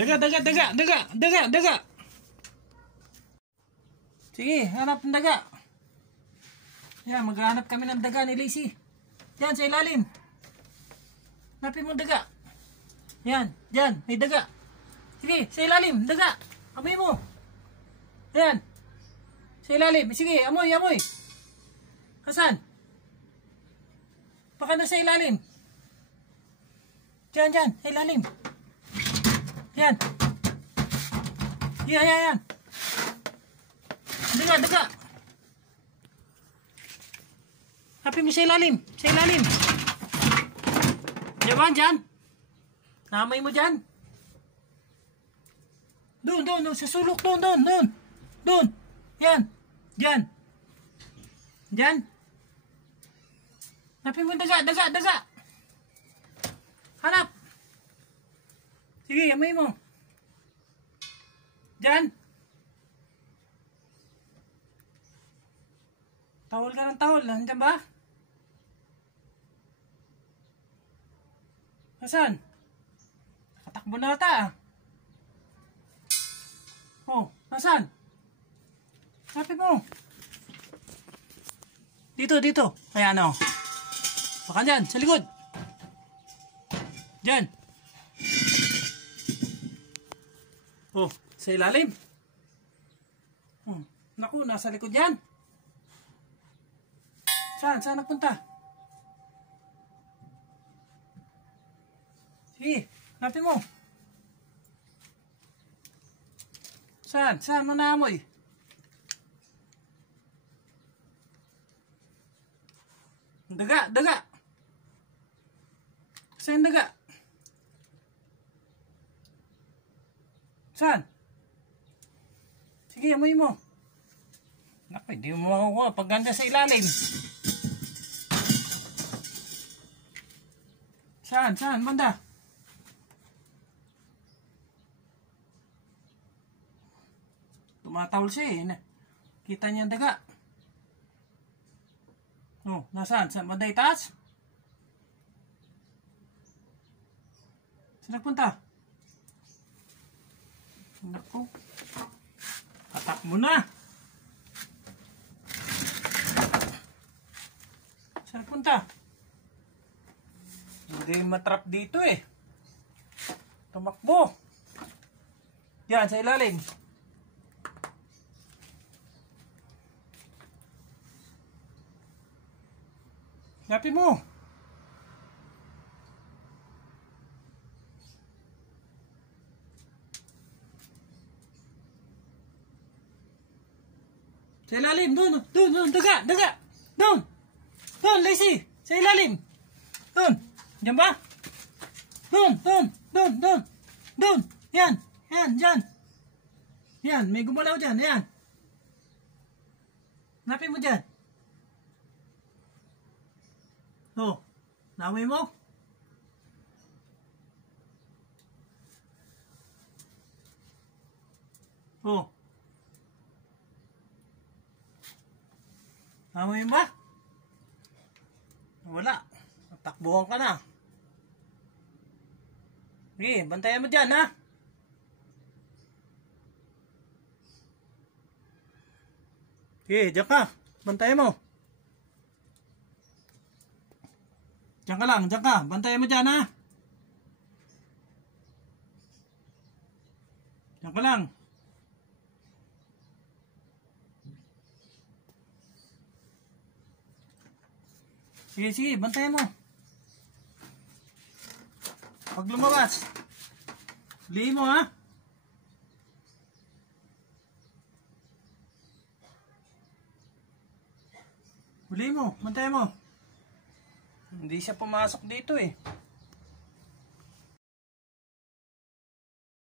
Daga, daga, daga, daga, daga, daga. Sige, hanap ng daga. Yan, maghanap kami ng daga ni Lacey. Yan, sa ilalim. Hanapin mo daga. Yan, dyan, may daga. Sige, sa ilalim, daga. Amoy mo. Yan. Sa ilalim. Sige, amoy, amoy. Asan? Baka na sa ilalim. Dyan, dyan, sa ilalim. Yan. Yan, yan, yan. Daga, daga. Hanapin mo sa ilalim. Sa ilalim. Diyan, dyan. Namay mo dyan. Doon, doon, doon. Sa sulok. Doon, doon, doon. Doon. Yan. Dyan. Dyan. Hanapin mo daga, daga, daga. Hanap. Sige, amay mo. Dyan. Tawol ka ng tawol. Nandiyan ba? Asan? Nakatakbo na ata ah. Oh, asan? Hanapin mo. Dito, dito. Ayan o. Baka dyan, sa likod. Dyan. Oh, sa ilalim. Oh, naku, nasa likod yan. Saan? Saan nagpunta? Sige, hanapin mo. Saan? Saan mo naamoy? Daga, daga. Saan daga? Saan? Sige, amoy mo. Naku, hindi mo makukuha pag ganda sa ilalim. Saan? Saan? Banda? Tumatawol siya eh. Kita niya ang daga. Oh, nasaan? Saan? Banda itaas? Saan nagpunta? Naku. Atak mo na. Saan nagpunta? Hindi matrap dito eh. Tumakbo. Yan, sa ilalim. Hanapin mo. Sa ilalim, doon, doon, doon, daga, daga. Doon. Doon, Lacey. Sa ilalim. Doon. Diyan ba? Doon, doon, doon, doon. Doon. Yan, yan, dyan. Yan, may gumalaw dyan, yan. Hanapin mo dyan. Oh, namoy mo? Oh. Namoy mo ba? Wala. Takbuhan ka na. Sige, bantayan mo dyan ha. Sige, dyan ka. Bantayan mo. Diyan ka lang, diyan ka. Bantayan mo dyan ha. Diyan ka lang. Sige, sige, bantayan mo. Pag lumabas, huliin mo ha. Huliin mo, bantayan mo. Hindi siya pumasok dito eh.